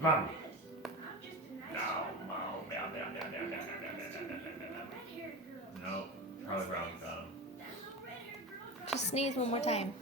Mom. No, meow, meow, meow, meow, meow, meow, meow. No, Charlie Brown got him. Just sneeze one more time.